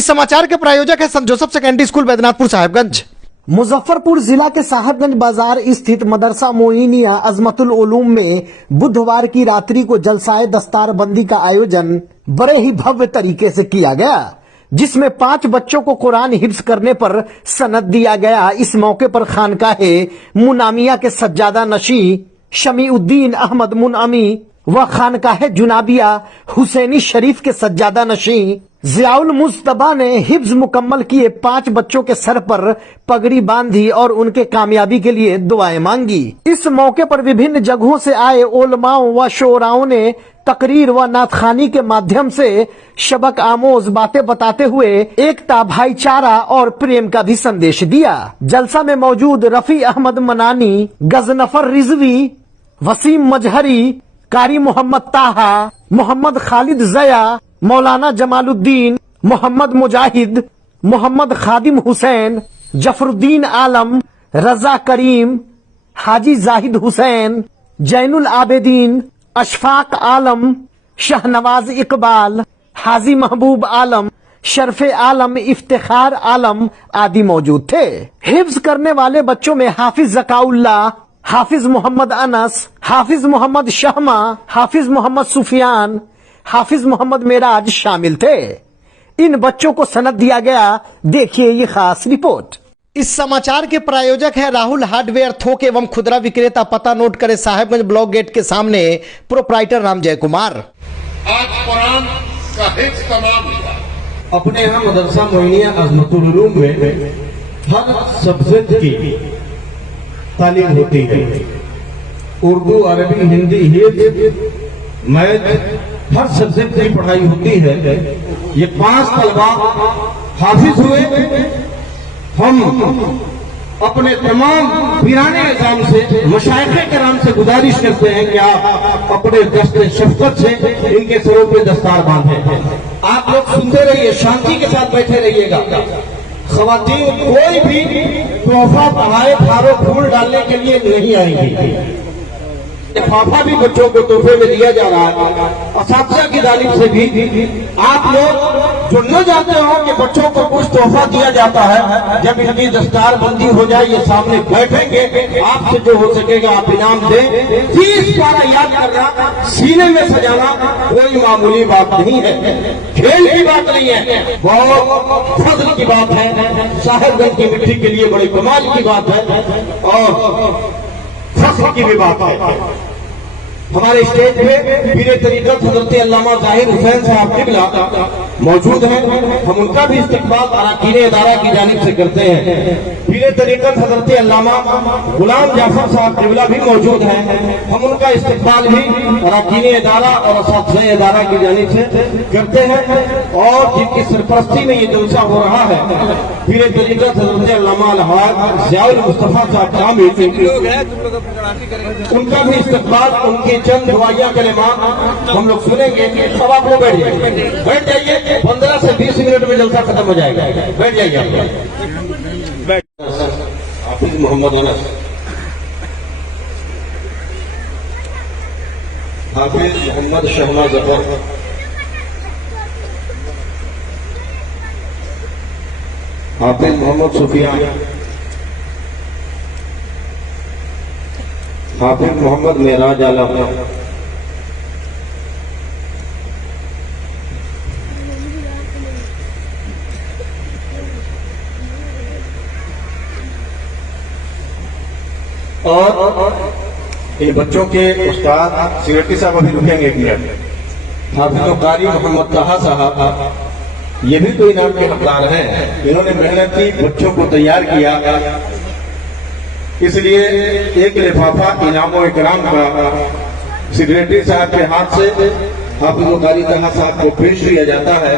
इस समाचार के प्रायोजक है संत Joseph secondary school Baidyanathpur Sahibganj. Muzaffarpur जिला के साहिबगंज बाजार स्थित मदरसा मोइनिया अजमतुल उलूम में बुधवार की रात्रि को जलसाए दस्तार बंदी का आयोजन बड़े ही भव्य तरीके से किया गया, जिसमें 5 बच्चों को कुरान हिफ्ज करने पर सनद दिया गया। इस मौके पर खानकाहे मुनामिया के सज्जादा नशी शमीउद्दीन अहमद मुनअमी व खानकाहे जुनाबिया हुसैनी शरीफ के सज्जादा नशी जियाउल मुस्तबा ने हिफ्ज मुकम्मल किए 5 बच्चों के सर पर पगड़ी बांधी और उनके कामयाबी के लिए दुआएं मांगी। इस मौके पर विभिन्न जगहों से आए उलमाओं व शोराओं ने तकरीर व नातखानी के माध्यम से सबक आमोज बातें बताते हुए एकता, भाईचारा और प्रेम का भी संदेश दिया। जलसा में मौजूद रफी अहमद मनानी, गजनफर रिजवी, वसीम मजहरी, कारी मोहम्मद ताहा, मोहम्मद खालिद जया, मौलाना जमालुद्दीन, मोहम्मद मुजाहिद, मोहम्मद खादिम हुसैन, जफरुद्दीन आलम, रजा करीम, हाजी जाहिद हुसैन, जैनुल आबेदीन, अशफाक आलम, शाहनवाज इकबाल, हाजी महबूब आलम, शरफे आलम, इफ्तिखार आलम आदि मौजूद थे। हिफ्ज करने वाले बच्चों में हाफिज जकाउल्लाह, हाफिज मोहम्मद अनस, हाफिज मोहम्मद शहमा, हाफिज मोहम्मद सुफियान, हाफिज मोहम्मद मेराज शामिल थे। इन बच्चों को सनद दिया गया। देखिए ये खास रिपोर्ट। इस समाचार के प्रायोजक है राहुल हार्डवेयर थोक एवं खुदरा विक्रेता। पता नोट करें, साहिबगंज ब्लॉक गेट के सामने। प्रोप्राइटर राम जय कुमार। आज कुरान का हिफ्ज तमाम हुआ। अपने यहाँ मदरसा मोइनिया अजमतुल उलूम में हर सब्जेक्ट की तालीम होती है। उर्दू, अरबी, हिंदी, हिफ्ज, मैथ, हर सब्जेक्ट की पढ़ाई होती है। ये 5 तलबा हाफिज हुए। हम अपने तमाम वीराने निजाम से, मशाइखे कराम से गुजारिश करते हैं कि आप अपने दस्ते शफकत से इनके सरों पे दस्तार बांधें। आप लोग सुनते रहिए, शांति के साथ बैठे रहिएगा। खवातीन कोई भी तोहफा पढ़ाए थारो फूल डालने के लिए नहीं आएंगी। लिफाफा भी बच्चों को तोहफे में दिया जा रहा है। असातिज़ा की जानिब से भी आप लोग जो न जानते हो कि बच्चों को कुछ तोहफा दिया जाता है, जब इनकी दस्तार बंदी हो जाए, ये सामने बैठेंगे, आपसे जो हो सकेगा आप इनाम दें। 30 पारा याद करना, सीने में सजाना कोई मामूली बात नहीं है, खेल की बात नहीं है, बहुत फजल की बात है। साहिबगंज की मिट्टी के लिए बड़ी कमाल की बात है और फख्र की भी बात है। हमारे स्टेज पे पीरे तरीक़त हज़रत अल्लामा ज़ाहिर हुसैन साहब क़िबला मौजूद हैं। हम उनका भी इस्तक़बाल अरकान इदारा की जानिब से करते हैं। पीरे तरीक़त हज़रत अल्लामा गुलाम जाफर साहब क़िबला भी मौजूद हैं। हम उनका इस्तक़बाल भी अरकान इदारा और असातिज़ा इदारा की जानिब से करते हैं। और जिनकी सरपरस्ती में ये जलसा हो रहा है, पीरे तरीक़त हज़रत अल्लामा अलहाज ज़ियाउल मुस्तफ़ा साहब शामिल, उनका भी इस्तक़बाल, उनकी चंद दुआया कलिमात हम लोग सुनेंगे। अब आप लोग बैठ जाइए। 15 से 20 मिनट में जलसा खत्म हो जाएगा। बैठ जाइए। हाफिज मोहम्मद अनस, हाफिज मोहम्मद शहमा जफर, हाफिज मोहम्मद सुफियान, हाफिज मोहम्मद मेराज आलम, और इन बच्चों के उस्ताद सिक्योरिटी साहब अभी रुकेंगे एक मिनट। हाफिज कारी मोहम्मद ताहा साहब, ये भी तो इनाम के हकदार हैं। इन्होंने मेहनत की, बच्चों को तैयार किया, इसलिए एक लिफाफा इनाम और इकराम का सेक्रेटरी साहब के हाथ से हाफिज कारी ताहा साहब को पेश किया जाता है,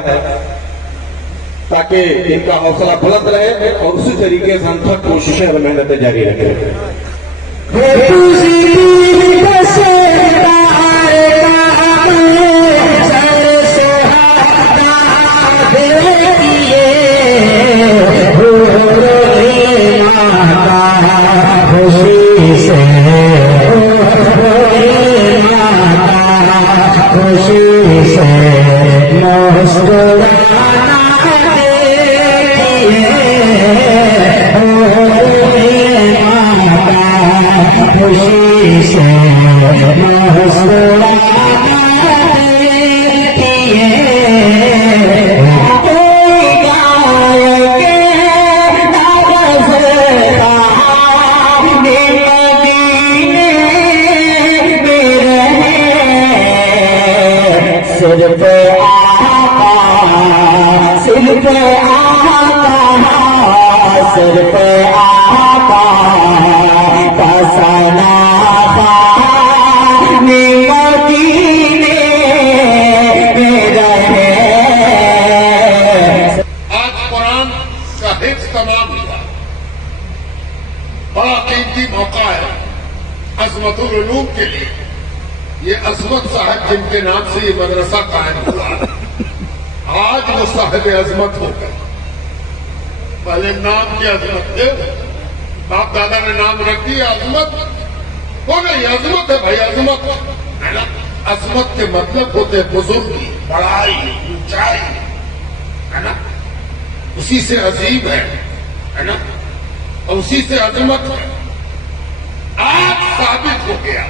ताकि इनका हौसला बुलंद रहे और उसी तरीके से हम तक कोशिशें और मेहनतें जारी रखें। खुशी से मुस्कुराना दिल पे आका सर पे आका पसना मदीने में रहे। आज कुरान का हिफ्ज़ तमाम हुआ, बड़ा कीमती मौका है अज़मतुल उलूम के लिए। ये अज़मत साहब जिनके नाम से ये मदरसा कायम हुआ, आज वो साहिब अज़मत हो गए। पहले नाम की अज़मत थे, बाप दादा ने नाम रख दिया अज़मत, वो नहीं अज़मत है भाई, अज़मत है ना। अज़मत के मतलब होते हैं बुजुर्गी, बड़ाई, ऊंचाई, है ना। उसी से अजीम है ना, और उसी से अजमत है। आज साबित हो गया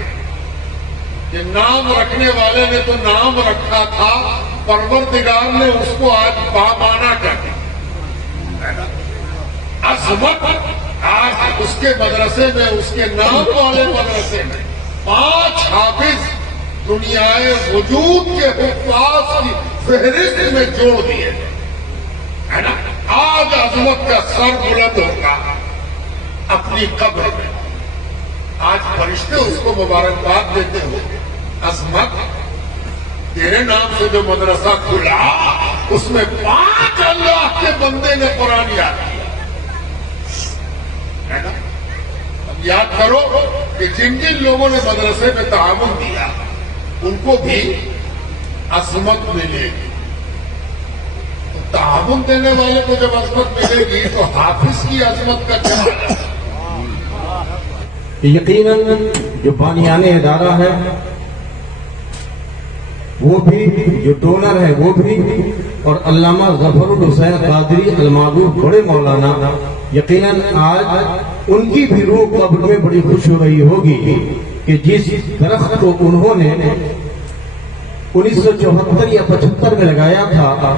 कि नाम रखने वाले ने तो नाम रखा था, परवरदिगार ने उसको आज बामाना कर दिया, है ना। अजमत आज उसके मदरसे में, उसके नाम वाले मदरसे में 5 हाफिज दुनियाए वजूद के हुफ्फाज की फहरिस्त में जोड़ दिए, है ना। आज अजमत का सर बुलंद होगा अपनी कब्र में। आज फरिश्ते उसको मुबारकबाद देते हो, अजमत तेरे नाम से जो मदरसा खुला उसमें 5 अल्लाह के बंदे ने कुरान याद किया, है ना। अब याद करो कि जिन जिन लोगों ने मदरसे में ताउन दिया उनको भी अजमत मिलेगी। ताउन देने वाले को जब अजमत मिलेगी तो हाफिज की अजमत का क्या है? यकीनन जो बानियाने इदारा है वो भी, जो डोनर है वो भी, और अल्लामा ज़फ़रुल हुसैन क़ादरी अलमारूफ बड़े मौलाना, यकीनन आज उनकी भी रूह कब्र में बड़ी खुश हो रही होगी कि जिस दरख्त को उन्होंने 1974 या 75 में लगाया था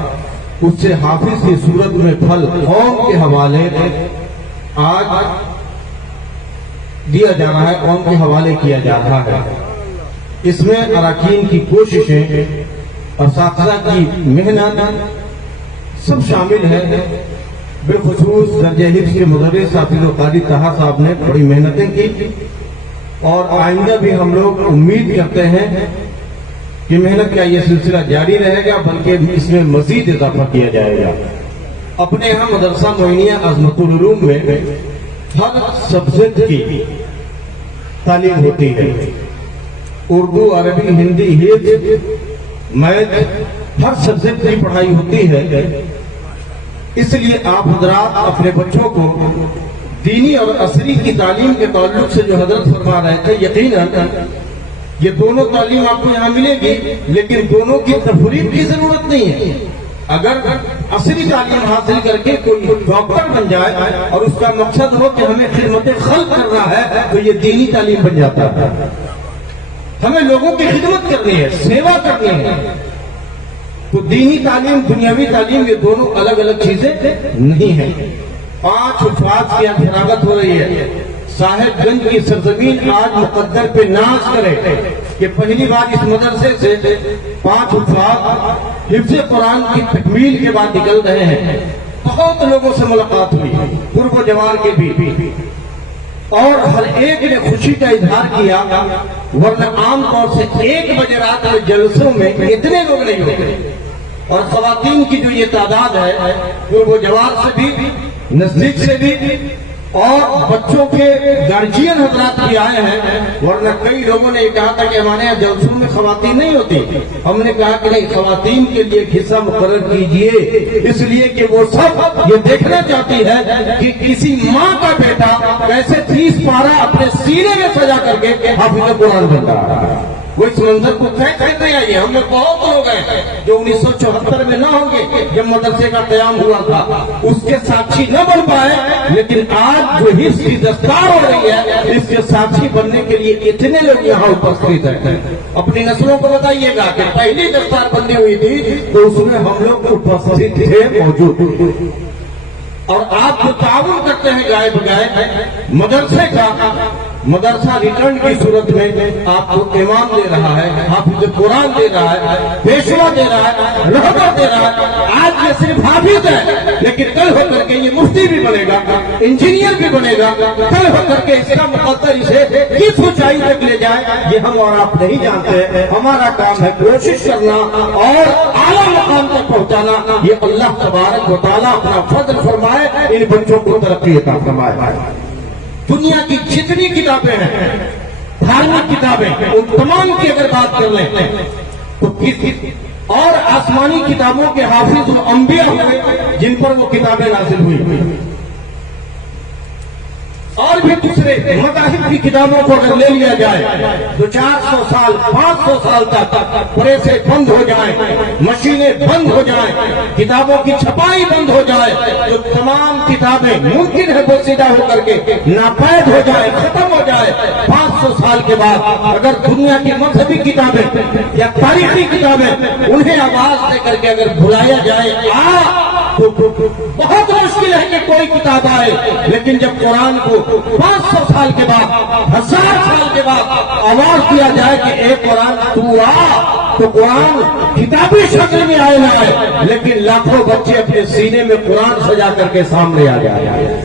उससे हाफिज की सूरत में फल कौम के हवाले आज दिया जा रहा है, कौम के हवाले किया जा रहा है। इसमें अरकान की कोशिशें और साथीज़ा की मेहनत सब शामिल है। बिलखुसूस दर्जे हिफ्ज़ के मुदर्रिस हाफिज़ क़ारी तहा साहब ने बड़ी मेहनतें की और आइंदा भी हम लोग उम्मीद करते हैं कि मेहनत का ये सिलसिला जारी रहेगा, बल्कि इसमें मजीद इजाफा किया जाएगा। अपने यहाँ मदरसा मोइनिया अज़मतुल उलूम में हर सब्जेक्ट की तालीम होती है, उर्दू, अरबी, हिंदी, हिफ्ज़, मैथ, हर सब्जेक्ट की पढ़ाई होती है। इसलिए आप हजरात अपने बच्चों को दीनी और असरी की तालीम के ताल्लुक से जो हजरत फरमा रहे थे, यकीनन ये दोनों तालीम आपको यहाँ मिलेगी, लेकिन दोनों की तफरीक की जरूरत नहीं है। अगर असली तालीम हासिल करके कोई डॉक्टर बन जाए और उसका मकसद हो कि हमें खिदमत खल्क करना है, तो ये दीनी तालीम बन जाता है। हमें लोगों की खिदमत करनी है, सेवा करनी है। तो दीनी तालीम, दुनियावी तालीम, ये दोनों अलग अलग चीजें नहीं है। 5 हुफ़ाज़ की फरागत हो रही है। साहिबगंज की सरजमीन आज मुकद्दर पे नाज करे कि पहली बार इस मदरसे से 5 हुफ़ाज़ हिफ्ज़ कुरान की तकमील के बाद निकल रहे हैं। बहुत लोगों से मुलाकात हुई, पूर्व जवान के भी, और हर एक ने खुशी का इजहार किया, वरना आमतौर से 1 बजे रात के जलसों में इतने लोग नहीं होते। और ख़वातीन की जो ये तादाद है, पूर्व जवान से भी, नजदीक से भी, और बच्चों के गार्जियन हजरात भी आए हैं। वरना कई लोगों ने कहा था कि हमारे यहाँ जलसों में खवातीन नहीं होती। हमने कहा कि नहीं, खवातीन के लिए हिस्सा मुकर्रर कीजिए, इसलिए कि वो सब ये देखना चाहती है कि किसी माँ का बेटा कैसे 30 पारा अपने सीने में सजा करके हाफिज़ कुरान बन रहा है। वो इस मंजर को कैद करते आइए। हम लोग बहुत लोग हैं जो 1974 में ना होंगे जब मदरसे का क़याम हुआ था, उसके साक्षी न बन पाए, लेकिन आज जो हिफ्ज़ की दस्तार हो रही है, इसके साक्षी बनने के लिए इतने लोग यहाँ उपस्थित हैं। अपनी नस्लों को बताइएगा कि पहली दस्तार बंदी हुई थी तो उसमें हम लोग उपस्थित थे, मौजूद। और आप जो ताउन करते हैं गाय बगाए मदरसे का, मदरसा रिटर्न की सूरत में आपको इमाम दे रहा है, हाफिज कुरान दे रहा है, पेशवा दे रहा है, रहबर दे रहा है। आज ये सिर्फ हाफिज है, लेकिन कल होकर के ये मुफ्ती भी बनेगा, इंजीनियर भी बनेगा। कल होकर के इसका मुकद्दर इसे किस ऊंचाई तक ले जाए ये हम और आप नहीं जानते। हमारा काम है कोशिश करना और आला मकाम तक पहुंचाना। ये अल्लाह तबारक व तआला अपना फजल फरमाए, इन बच्चों को तरक्की अता फरमाए। दुनिया की जितनी किताबें हैं, धार्मिक किताबें, उन तमाम की अगर बात कर लें तो किस और आसमानी किताबों के हाफिज अंबिया हुए जिन पर वो किताबें नाजिल हुई, और भी दूसरे मज़ाहिब की किताबों को अगर ले लिया जाए तो 400 साल 500 साल तक प्रेसें बंद हो जाएं, मशीनें बंद हो जाएं, किताबों की छपाई बंद हो जाए तो तमाम किताबें मुमकिन है बोसीदा होकर के नापैद हो जाए, खत्म हो जाए। 500 साल के बाद अगर दुनिया की मजहबी किताबें या तारीखी किताबें उन्हें आवाज देकर के अगर बुलाया जाए तो बहुत मुश्किल है कि कोई किताब आए। लेकिन जब कुरान को 500 साल के बाद, 1000 साल के बाद आवाज दिया जाए कि एक कुरान तू आ, तो कुरान किताबी शक्ल में आए ना आए, लेकिन लाखों बच्चे अपने सीने में कुरान सजा करके सामने आ जाए।